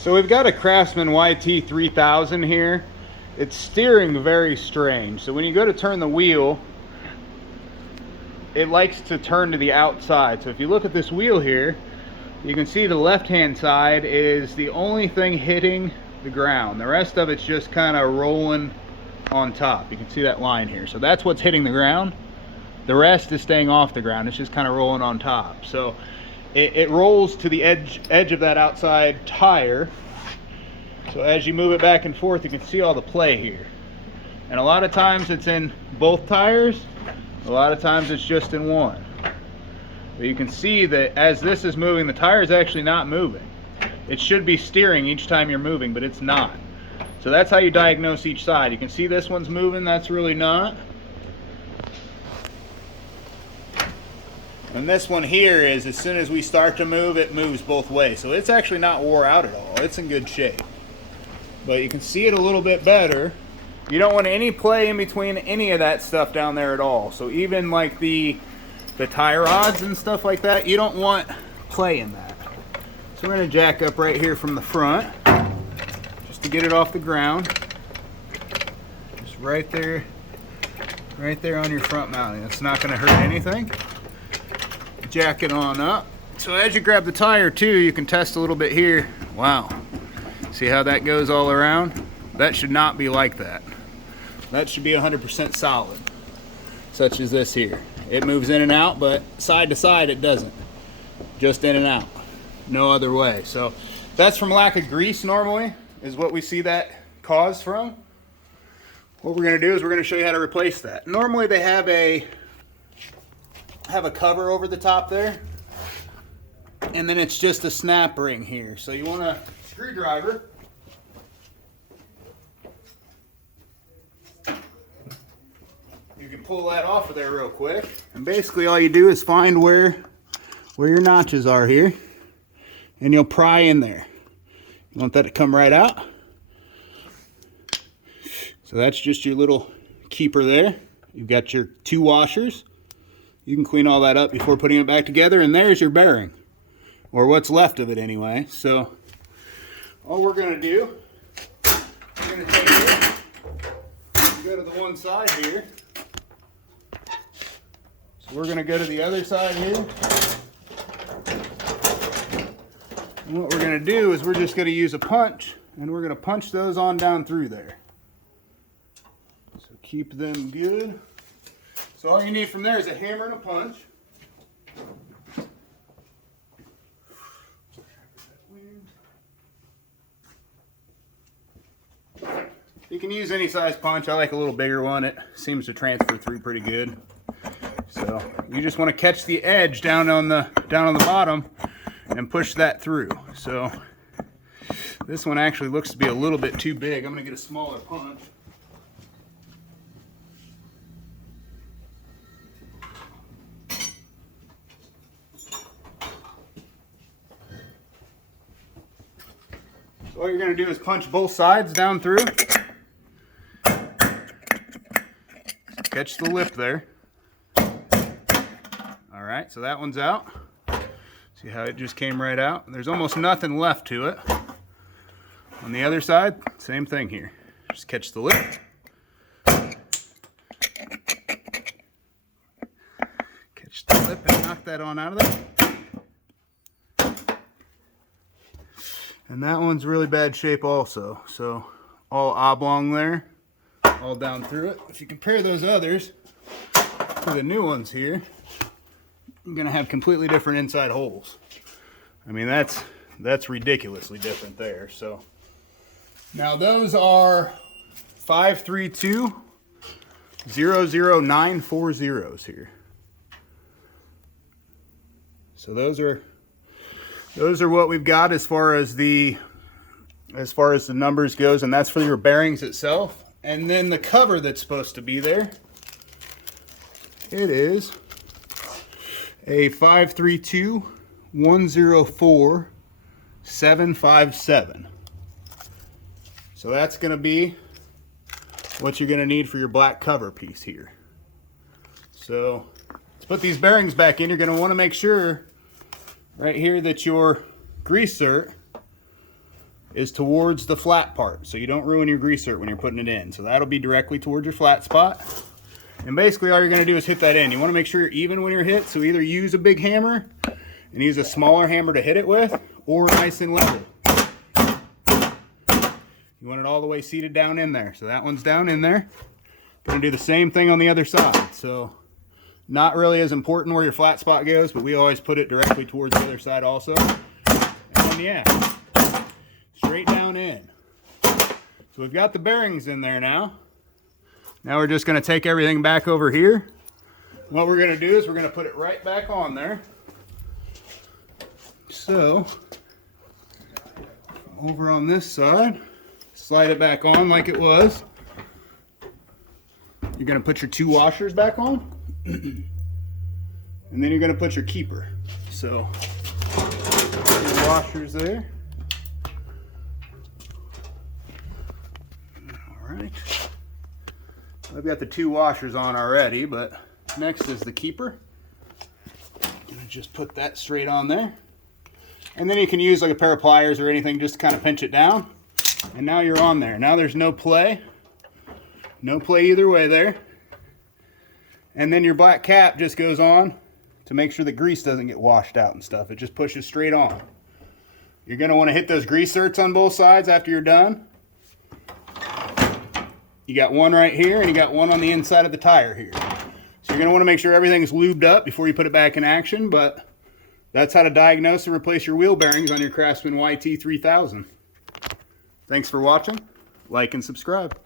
So we've got a Craftsman YT3000 here. It's steering very strange. So when you go to turn the wheel, it likes to turn to the outside. So if you look at this wheel here, you can see the left-hand side is the only thing hitting the ground. The rest of it's just kind of rolling on top. You can see that line here. So that's what's hitting the ground. The rest is staying off the ground. It's just kind of rolling on top. So it rolls to the edge of that outside tire. So as you move it back and forth, you can see all the play here. And a lot of times it's in both tires. A lot of times it's just in one. But you can see that as this is moving, the tire is actually not moving. It should be steering each time you're moving, but it's not. So that's how you diagnose each side. You can see this one's moving, that's really not. And this one here is, as soon as we start to move, it moves both ways. So it's actually not wore out at all. It's in good shape. But you can see it a little bit better. You don't want any play in between any of that stuff down there at all. So even like the tire rods and stuff like that, you don't want play in that. So we're going to jack up right here from the front, just to get it off the ground. Just right there on your front mounting. It's not going to hurt anything. Jack it on up. So as you grab the tire too, you can test a little bit here. Wow. See how that goes all around? That should not be like that. That should be 100% solid, such as this here. It moves in and out, but side to side it doesn't. Just in and out. No other way. So that's from lack of grease normally, is what we see that cause from. What we're going to do is we're going to show you how to replace that. Normally they have a cover over the top there, and then it's just a snap ring here. So you want a screwdriver. You can pull that off of there real quick, and basically all you do is find where your notches are here, and you'll pry in there. You want that to come right out. So that's just your little keeper there. You've got your two washers. You can clean all that up before putting it back together, and there's your bearing, or what's left of it anyway. So all we're going to do, we're going to take it, go to the one side here. So we're going to go to the other side here. And what we're going to do is we're just going to use a punch, and we're going to punch those on down through there. So keep them good. So all you need from there is a hammer and a punch. You can use any size punch. I like a little bigger one. It seems to transfer through pretty good. So you just want to catch the edge down on the bottom and push that through. So this one actually looks to be a little bit too big. I'm going to get a smaller punch. So all you're going to do is punch both sides down through. Catch the lip there. All right, so that one's out. See how it just came right out? There's almost nothing left to it. On the other side, same thing here. Just catch the lip. Catch the lip and knock that on out of there. And that one's really bad shape also. So all oblong there, all down through it. If you compare those others to the new ones here, you're gonna have completely different inside holes. I mean, that's ridiculously different there. So now those are 532-00940s here. So those are what we've got as far as the numbers goes, and that's for your bearings itself. And then the cover that's supposed to be there, it is a 532-104-757. So that's going to be what you're going to need for your black cover piece here. So to put these bearings back in, you're going to want to make sure right here that your grease zert is towards the flat part, so you don't ruin your grease zerk when you're putting it in. So that'll be directly towards your flat spot. And basically all you're going to do is hit that in. You want to make sure you're even when you're hit, so either use a big hammer and use a smaller hammer to hit it with, or nice and level. You want it all the way seated down in there. So that one's down in there. Going to do the same thing on the other side. So not really as important where your flat spot goes, but we always put it directly towards the other side also. And then, yeah, straight down in. So we've got the bearings in there now. Now we're just going to take everything back over here. What we're going to do is we're going to put it right back on there. So, over on this side, slide it back on like it was. You're going to put your 2 washers back on. And then you're going to put your keeper. So, your washers there. Alright. I've got the 2 washers on already, but next is the keeper. I'm going to just put that straight on there. And then you can use like a pair of pliers or anything just to kind of pinch it down. And now you're on there. Now there's no play. No play either way there. And then your black cap just goes on to make sure the grease doesn't get washed out and stuff. It just pushes straight on. You're going to want to hit those grease zerks on both sides after you're done. You got one right here and you got one on the inside of the tire here. So you're going to want to make sure everything's lubed up before you put it back in action, but that's how to diagnose and replace your wheel bearings on your Craftsman YT3000. Thanks for watching. Like and subscribe.